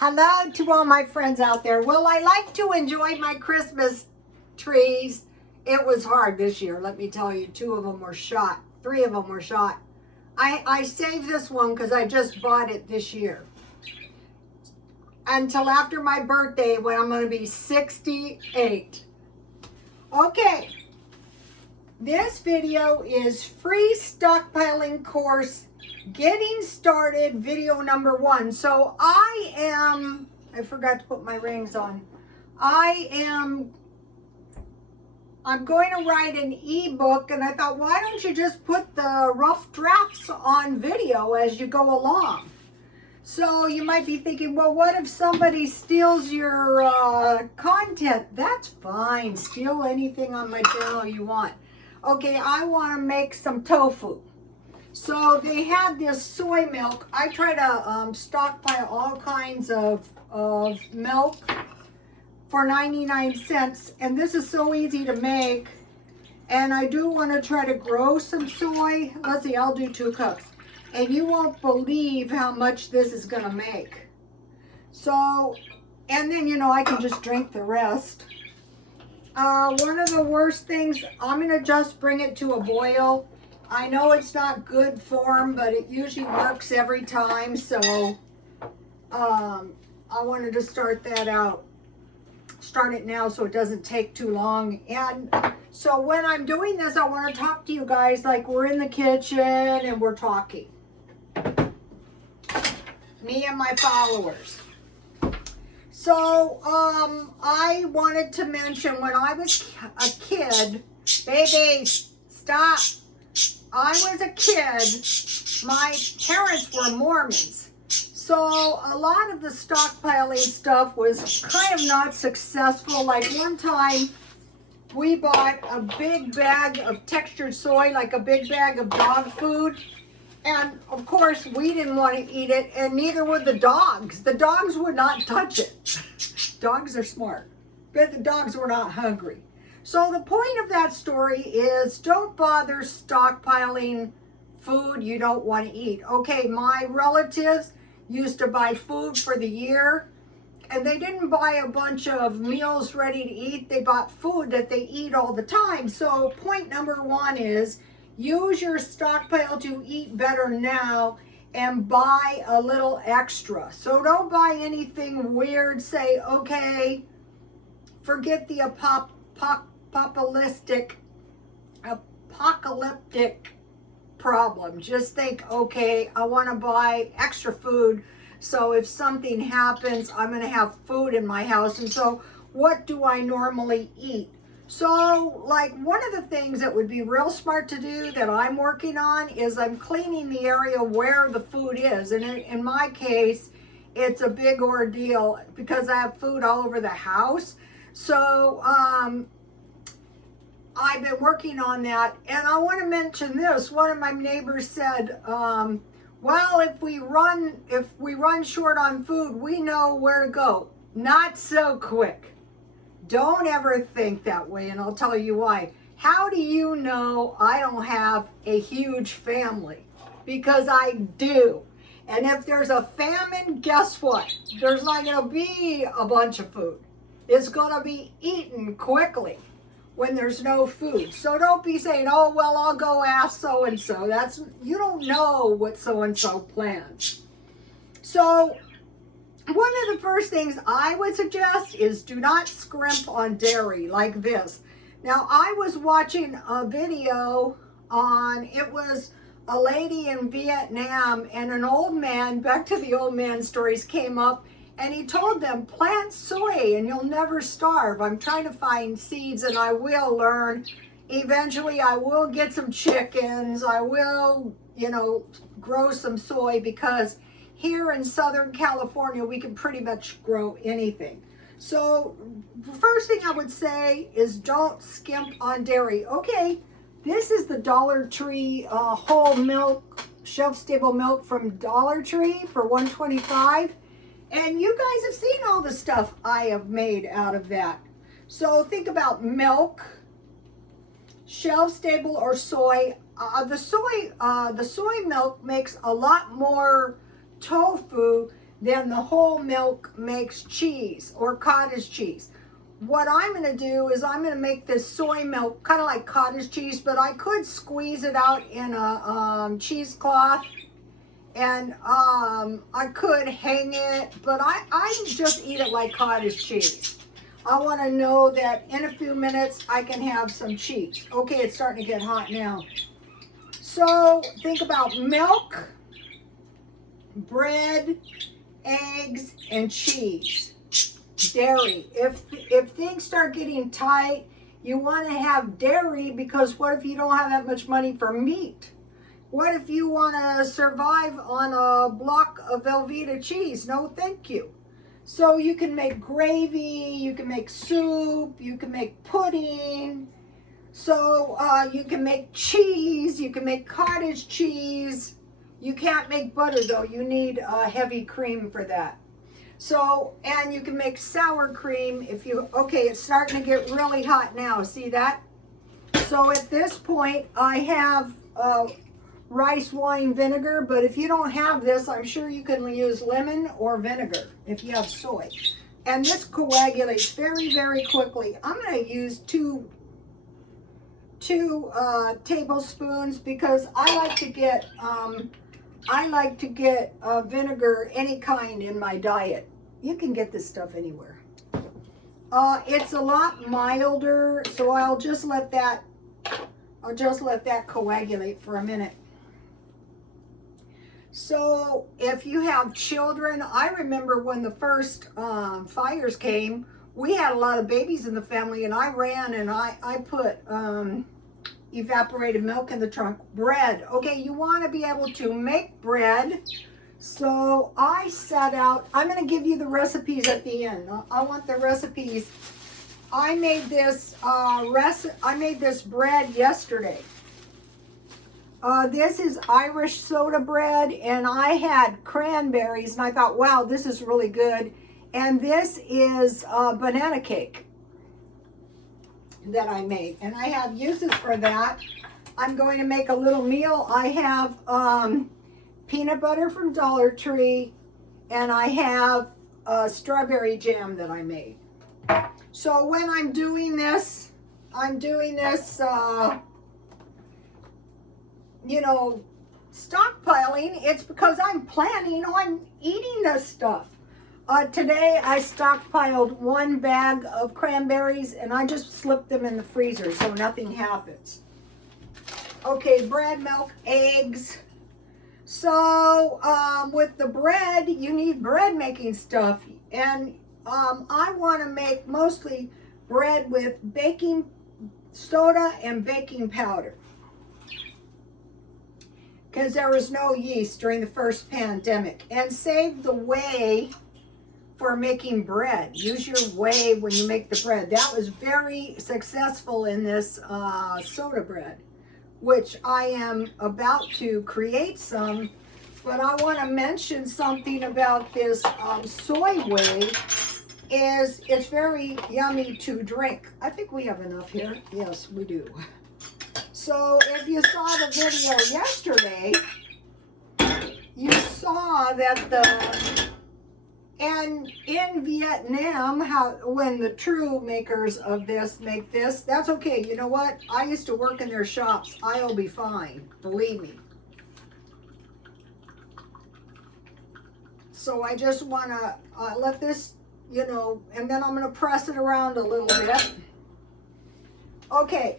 Hello to all my friends out there. Well, I like to enjoy my Christmas trees. It was hard this year, let me tell you. 2 of them were shot. 3 of them were shot. I saved this one because I just bought it this year. Until after my birthday when I'm going to be 68. Okay. This video is free stockpiling course getting started video number 1. So I forgot to put my rings on. I'm going to write an ebook, and I thought, why don't you just put the rough drafts on video as you go along? So you might be thinking, well, what if somebody steals your content? That's fine. Steal anything on my channel you want. Okay, I want to make some tofu. So they had this soy milk. I try to stockpile all kinds of milk for 99 cents. And this is so easy to make. And I do want to try to grow some soy. Let's see, I'll do 2 cups. And you won't believe how much this is going to make. So, and then, you know, I can just drink the rest. One of the worst things, I'm going to just bring it to a boil. I know it's not good form, but it usually works every time. So, I wanted to start that out. Start it now so it doesn't take too long. And so when I'm doing this, I want to talk to you guys like we're in the kitchen and we're talking. Me and my followers. So, I wanted to mention when I was a kid, baby, stop. I was a kid, my parents were Mormons. So a lot of the stockpiling stuff was kind of not successful. Like one time we bought a big bag of textured soy, like a big bag of dog food. And of course we didn't want to eat it, and neither would the dogs. The dogs would not touch it. Dogs are smart, but the dogs were not hungry. So the point of that story is don't bother stockpiling food you don't want to eat. Okay, my relatives used to buy food for the year, and they didn't buy a bunch of meals ready to eat. They bought food that they eat all the time. So point number 1 is use your stockpile to eat better now and buy a little extra. So don't buy anything weird. Say, okay, forget the apocalyptic problem. Just think, okay, I want to buy extra food. So if something happens, I'm going to have food in my house. And so what do I normally eat? So, like, one of the things that would be real smart to do that I'm working on is I'm cleaning the area where the food is. And in my case, it's a big ordeal because I have food all over the house. So, I've been working on that. And I want to mention this. One of my neighbors said, well, if we run short on food, we know where to go. Not so quick. Don't ever think that way, and I'll tell you why. How do you know I don't have a huge family? Because I do. And if there's a famine, guess what? There's not going to be a bunch of food. It's going to be eaten quickly when there's no food. So don't be saying, oh, well, I'll go ask so-and-so. You don't know what so-and-so plans. So one of the first things I would suggest is do not scrimp on dairy like this. Now, I was watching a video it was a lady in Vietnam, and an old man, back to the old man stories, came up and he told them, plant soy and you'll never starve. I'm trying to find seeds and I will learn. Eventually, I will get some chickens. I will, grow some soy because here in Southern California, we can pretty much grow anything. So the first thing I would say is don't skimp on dairy. Okay, this is the Dollar Tree whole milk, shelf-stable milk from Dollar Tree for $1.25. And you guys have seen all the stuff I have made out of that. So think about milk, shelf-stable or soy. The soy milk makes a lot more tofu then the whole milk makes cheese or cottage cheese. What I'm going to do is I'm going to make this soy milk kind of like cottage cheese, but I could squeeze it out in a cheesecloth, and I could hang it, but I just eat it like cottage cheese. I want to know that in a few minutes I can have some cheese. Okay, it's starting to get hot now. So think about milk, bread, eggs, and cheese. Dairy. If things start getting tight, you want to have dairy, because what if you don't have that much money for meat? What if you want to survive on a block of Velveeta cheese? No, thank you. So you can make gravy, you can make soup, you can make pudding. So you can make cheese, you can make cottage cheese. You can't make butter though, you need heavy cream for that. So, and you can make sour cream if you, okay, it's starting to get really hot now, see that? So at this point, I have rice wine vinegar, but if you don't have this, I'm sure you can use lemon or vinegar if you have soy. And this coagulates very, very quickly. I'm going to use two tablespoons, because I like to get vinegar any kind in my diet. You can get this stuff anywhere. It's a lot milder, so I'll just let that coagulate for a minute. So if you have children, I remember when the first fires came, we had a lot of babies in the family, and I ran and I put evaporated milk in the trunk. Bread. Okay, you want to be able to make bread. So I set out, I'm going to give you the recipes at the end. I want the recipes. I made this bread yesterday. This is Irish soda bread, and I had cranberries, and I thought, wow, this is really good. And this is banana cake that I made, and I have uses for that. I'm going to make a little meal. I have peanut butter from Dollar Tree, and I have strawberry jam that I made. So when I'm doing this, you know, stockpiling, it's because I'm planning on eating this stuff. Today I stockpiled 1 bag of cranberries, and I just slipped them in the freezer so nothing happens. Okay, bread, milk, eggs. So with the bread, you need bread making stuff, and I want to make mostly bread with baking soda and baking powder, because there was no yeast during the first pandemic. And save the whey for making bread. Use your whey when you make the bread. That was very successful in this soda bread, which I am about to create some. But I want to mention something about this soy whey. It's very yummy to drink. I think we have enough here. Yes, we do. So if you saw the video yesterday, you saw that and in Vietnam, when the true makers of this make this, that's okay. You know what? I used to work in their shops. I'll be fine, believe me. So I just want to let this, you know, and then I'm going to press it around a little bit. Okay.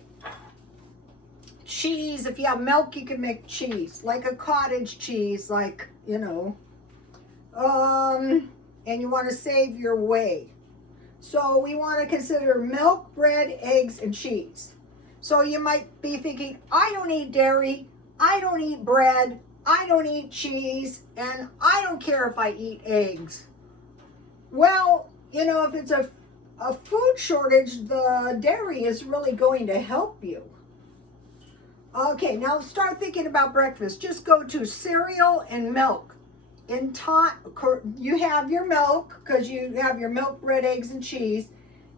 Cheese. If you have milk, you can make cheese, like a cottage cheese, like, you know. And you want to save your whey. So we want to consider milk, bread, eggs, and cheese. So you might be thinking, I don't eat dairy, I don't eat bread, I don't eat cheese, and I don't care if I eat eggs. Well, you know, if it's a food shortage, the dairy is really going to help you. Okay, now start thinking about breakfast. Just go to cereal and milk. In time, you have your milk, because you have your milk, bread, eggs, and cheese.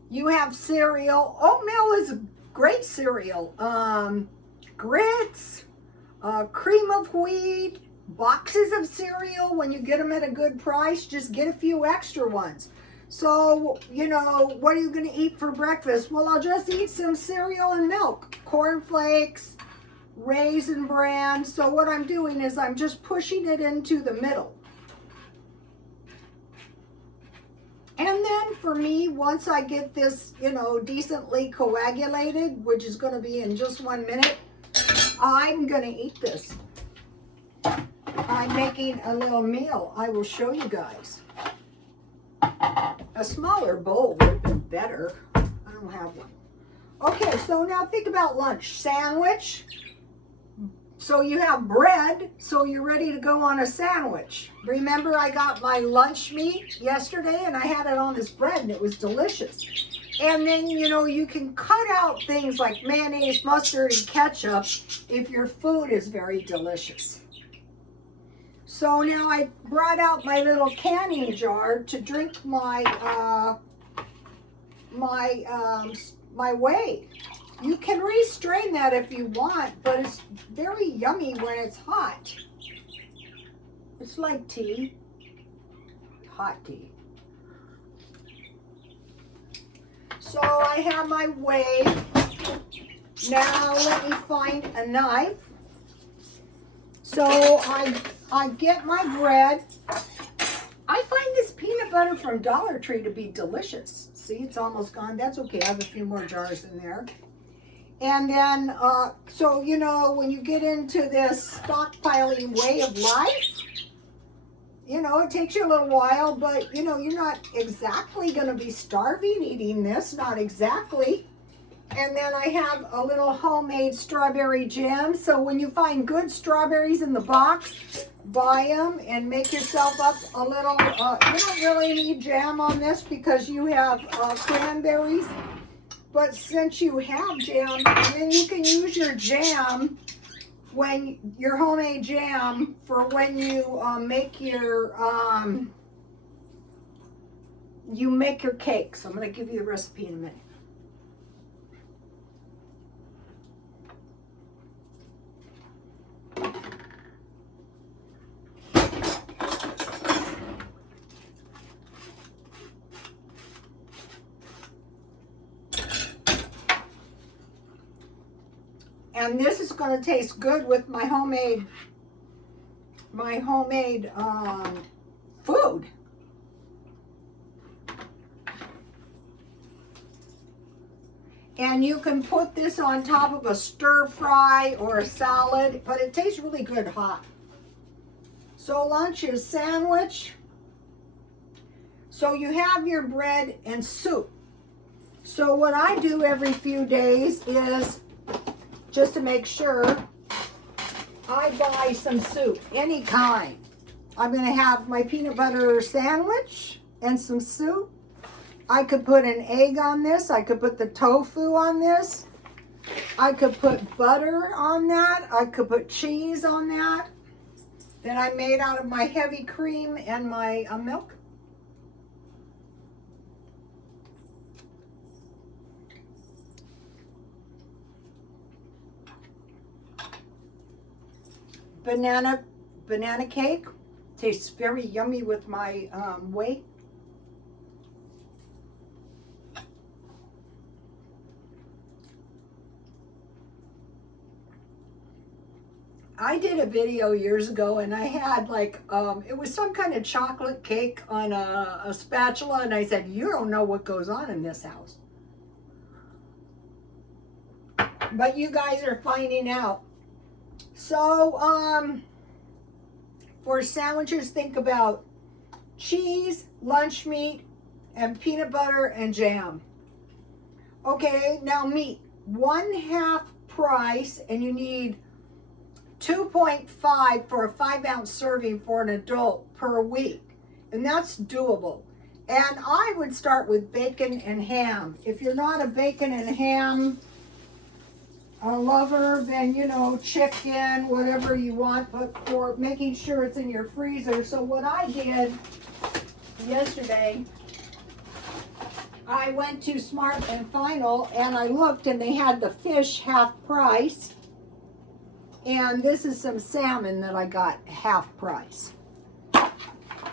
You have cereal. Oatmeal is a great cereal. Grits, cream of wheat, boxes of cereal, when you get them at a good price, just get a few extra ones. So, you know, what are you going to eat for breakfast? Well, I'll just eat some cereal and milk, cornflakes, Raisin Bran. So what I'm doing is I'm just pushing it into the middle. And then for me, once I get this, you know, decently coagulated, which is going to be in just 1 minute, I'm going to eat this. I'm making a little meal. I will show you guys. A smaller bowl would have been better. I don't have one. Okay, so now think about lunch. Sandwich. So you have bread, so you're ready to go on a sandwich. Remember, I got my lunch meat yesterday and I had it on this bread and it was delicious. And then, you know, you can cut out things like mayonnaise, mustard, and ketchup if your food is very delicious. So now I brought out my little canning jar to drink my my whey. You can restrain that if you want, but it's very yummy when it's hot. It's like tea, hot tea. So I have my whey. Now let me find a knife. So I get my bread. I find this peanut butter from Dollar Tree to be delicious. See, it's almost gone. That's okay. I have a few more jars in there. And then, so, you know, when you get into this stockpiling way of life, you know, it takes you a little while, but, you know, you're not exactly going to be starving eating this. Not exactly. And then I have a little homemade strawberry jam. So when you find good strawberries in the box, buy them and make yourself up a little, you don't really need jam on this because you have cranberries. But since you have jam, then you can use your jam, when your homemade jam, for when you make your cakes. I'm going to give you the recipe in a minute. And this is going to taste good with my homemade food. And you can put this on top of a stir fry or a salad, but it tastes really good hot. So lunch is sandwich. So you have your bread and soup. So what I do every few days is, just to make sure, I buy some soup, any kind. I'm going to have my peanut butter sandwich and some soup. I could put an egg on this. I could put the tofu on this. I could put butter on that. I could put cheese on that that I made out of my heavy cream and my milk. Banana cake. Tastes very yummy with my whey. I did a video years ago and I had like, it was some kind of chocolate cake on a spatula, and I said, you don't know what goes on in this house. But you guys are finding out. So, for sandwiches, think about cheese, lunch meat, and peanut butter and jam. Okay, now meat. 1/2 price, and you need 2.5 for a 5-ounce serving for an adult per week. And that's doable. And I would start with bacon and ham. If you're not a bacon and ham lover, then, you know, chicken, whatever you want, but for making sure it's in your freezer. So what I did yesterday, I went to Smart and Final and I looked, and they had the fish half price. And this is some salmon that I got half price.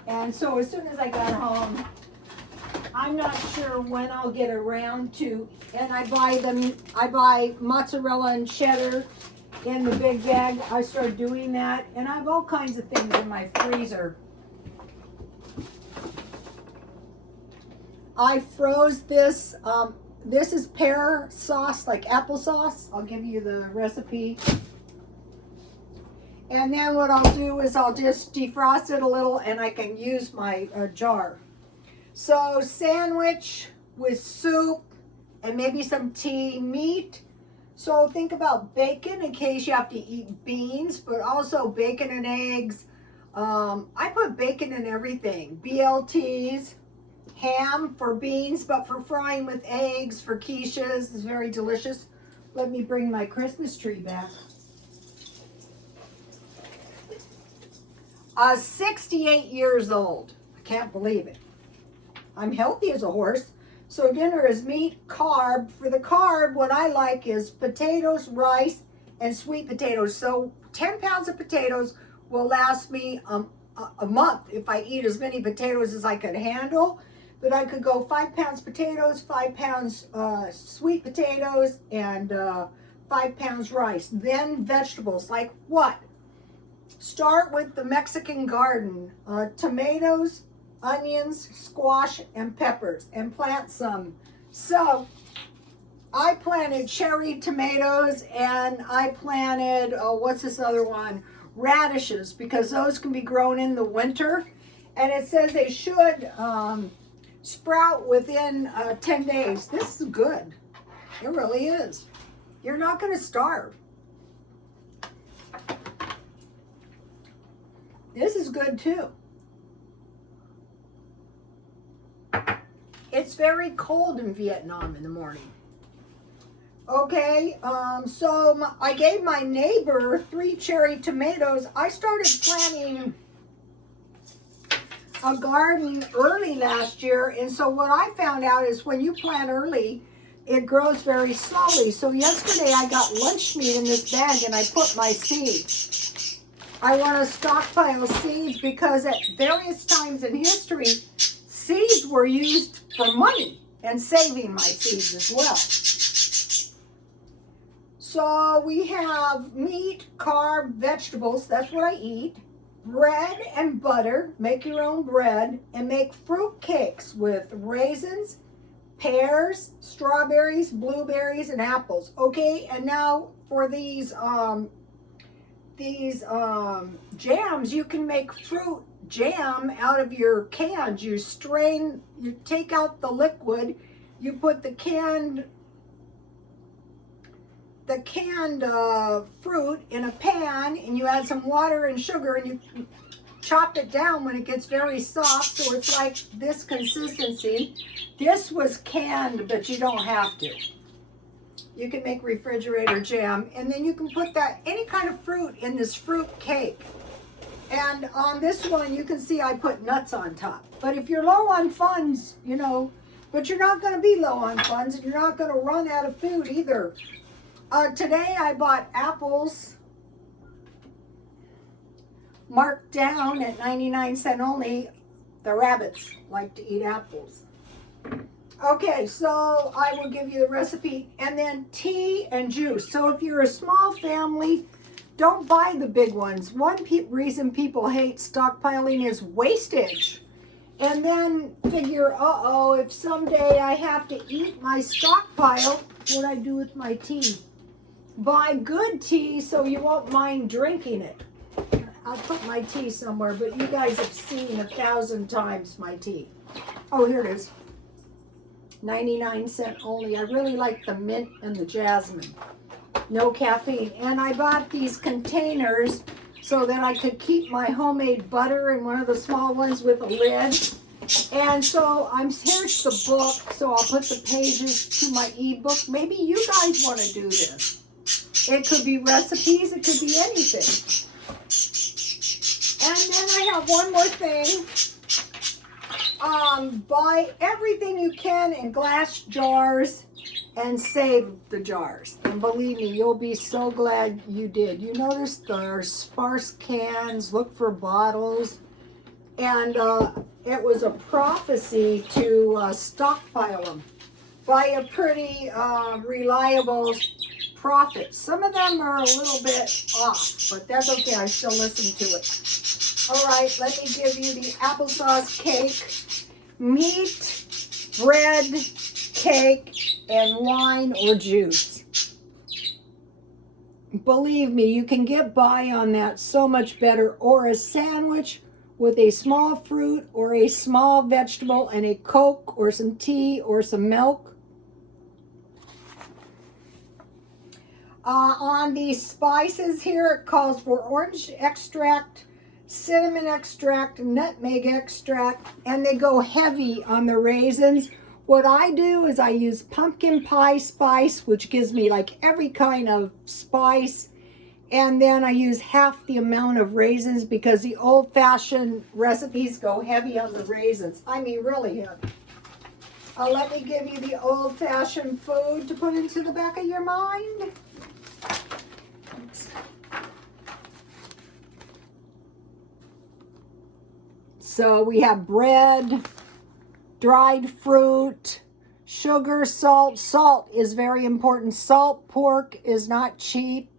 And so as soon as I got home, I'm not sure when I'll get around to, and I buy mozzarella and cheddar in the big bag. I started doing that, and I have all kinds of things in my freezer. I froze this. This is pear sauce, like applesauce. I'll give you the recipe. And then what I'll do is I'll just defrost it a little, and I can use my jar. So sandwich with soup and maybe some tea, meat. So think about bacon in case you have to eat beans, but also bacon and eggs. I put bacon in everything. BLTs, ham for beans, but for frying with eggs, for quiches, is very delicious. Let me bring my Christmas tree back. 68 years old. I can't believe it. I'm healthy as a horse. So dinner is meat, carb. For the carb, what I like is potatoes, rice, and sweet potatoes. So 10 pounds of potatoes will last me a month if I eat as many potatoes as I could handle. But I could go 5 pounds potatoes, 5 pounds sweet potatoes, and 5 pounds rice. Then vegetables, like what? Start with the Mexican garden. Tomatoes, onions, squash, and peppers, and plant some. So I planted cherry tomatoes, and I planted, what's this other one? Radishes, because those can be grown in the winter. And it says they should sprout within 10 days. This is good. It really is. You're not going to starve. This is good too. It's very cold in Vietnam in the morning. Okay, so I gave my neighbor 3 cherry tomatoes. I started planting a garden early last year, and so what I found out is when you plant early, it grows very slowly. So yesterday I got lunch meat in this bag, and I put my seeds. I want to stockpile seeds because at various times in history, seeds were used for money, and saving my seeds as well. So we have meat, carb, vegetables, that's what I eat, bread and butter, make your own bread, and make fruit cakes with raisins, pears, strawberries, blueberries, and apples. Okay, and now for these jams, you can make fruit jam out of your cans. You take out the liquid, you put the canned fruit in a pan, and you add some water and sugar, and you chop it down when it gets very soft, so it's like this consistency. This was canned, but you don't have to. You can make refrigerator jam, and then you can put that any kind of fruit in this fruit cake. And on this one, you can see I put nuts on top. But if you're low on funds, but you're not going to be low on funds, and you're not going to run out of food either. Today I bought apples marked down at 99 cents only. The rabbits like to eat apples. Okay, so I will give you the recipe, and then tea and juice. So if you're a small family, don't buy the big ones. One reason people hate stockpiling is wastage. And then figure, if someday I have to eat my stockpile, what do I do with my tea? Buy good tea so you won't mind drinking it. I'll put my tea somewhere, but you guys have seen 1,000 times my tea. Oh, here it is. 99 cents only. I really like the mint and the jasmine. No caffeine. And I bought these containers so that I could keep my homemade butter in one of the small ones with a lid. And so here's the book, so I'll put the pages to my ebook. Maybe you guys want to do this. It could be recipes, it could be anything. And then I have one more thing. buy everything you can in glass jars and save the jars. And believe me, you'll be so glad you did. You notice the sparse cans, look for bottles. And it was a prophecy to stockpile them by a pretty reliable prophet. Some of them are a little bit off, but that's okay. I still listen to it. All right, let me give you the applesauce cake. Meat, bread, cake, and wine or juice. Believe me, you can get by on that so much better. Or a sandwich with a small fruit or a small vegetable and a Coke or some tea or some milk. On these spices here, it calls for orange extract, cinnamon extract, nutmeg extract, and they go heavy on the raisins. What I do is I use pumpkin pie spice, which gives me like every kind of spice. And then I use half the amount of raisins because the old-fashioned recipes go heavy on the raisins. I mean, really heavy. Let me give you the old-fashioned food to put into the back of your mind. Oops. So we have bread, dried fruit, sugar, salt. Salt is very important. Salt pork is not cheap.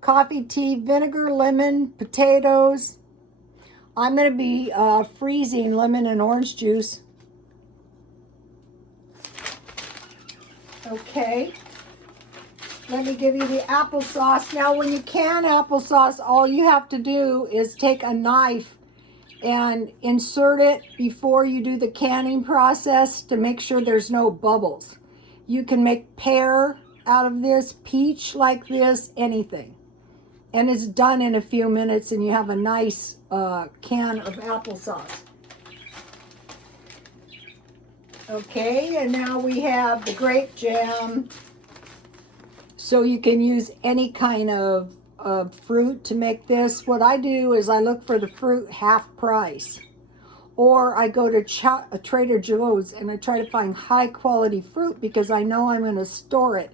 Coffee, tea, vinegar, lemon, potatoes. I'm going to be freezing lemon and orange juice. Okay. Let me give you the applesauce. Now, when you can applesauce, all you have to do is take a knife and insert it before you do the canning process to make sure there's no bubbles. You can make pear out of this, peach like this, anything. And it's done in a few minutes and you have a nice can of applesauce. Okay, and now we have the grape jam. So you can use any kind of fruit to make this. What I do is I look for the fruit half price. Or I go to Trader Joe's and I try to find high quality fruit because I know I'm going to store it.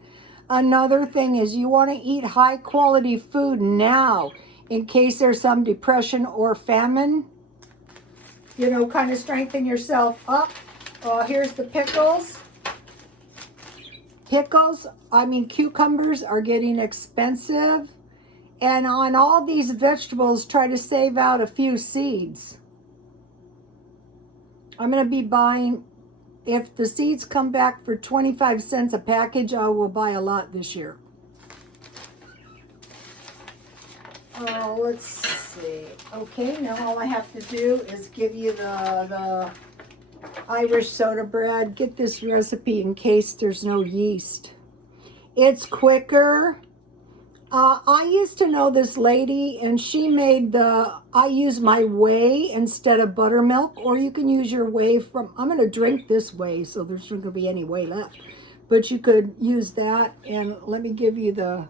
Another thing is you want to eat high quality food now in case there's some depression or famine. You know, kind of strengthen yourself up. Here's the pickles. Cucumbers are getting expensive. And on all these vegetables, try to save out a few seeds. I'm going to be buying, if the seeds come back for 25 cents a package, I will buy a lot this year. Let's see. Okay, now all I have to do is give you the Irish soda bread. Get this recipe in case there's no yeast. It's quicker. I used to know this lady and she made I use my whey instead of buttermilk, or you can use your whey from, I'm going to drink this whey so there's not going to be any whey left. But you could use that, and let me give you the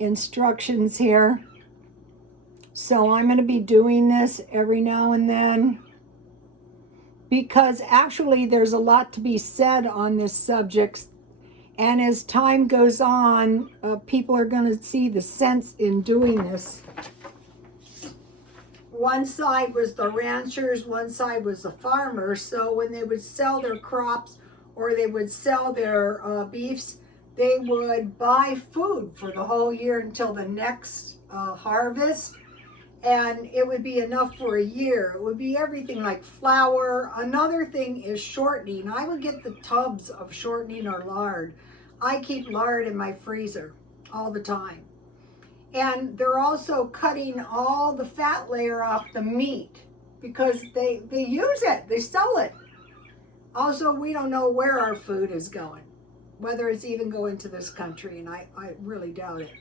instructions here. So I'm going to be doing this every now and then because actually there's a lot to be said on this subject. And as time goes on, people are going to see the sense in doing this. One side was the ranchers, one side was the farmers. So when they would sell their crops or they would sell their beefs, they would buy food for the whole year until the next harvest. And it would be enough for a year. It would be everything like flour. Another thing is shortening. I would get the tubs of shortening or lard. I keep lard in my freezer all the time. And they're also cutting all the fat layer off the meat because they use it, they sell it. Also, we don't know where our food is going, whether it's even going to this country, and I really doubt it.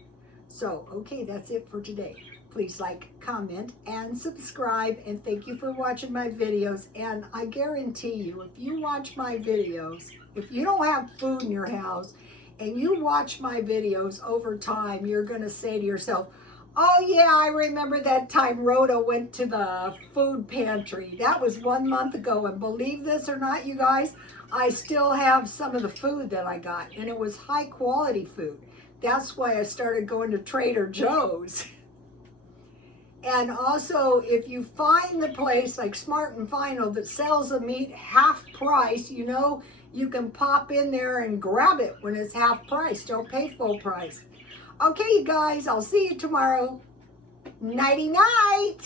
So, okay, that's it for today. Please like, comment, and subscribe, and thank you for watching my videos. And I guarantee you, if you watch my videos, if you don't have food in your house, and you watch my videos over time, you're going to say to yourself, Oh yeah, I remember that time Rhoda went to the food pantry. That was 1 month ago, and believe this or not, you guys, I still have some of the food that I got, and it was high quality food. That's why I started going to Trader Joe's. And also, if you find the place like Smart and Final that sells the meat half price, you know, you can pop in there and grab it when it's half price. Don't pay full price. Okay, you guys, I'll see you tomorrow. Nighty night.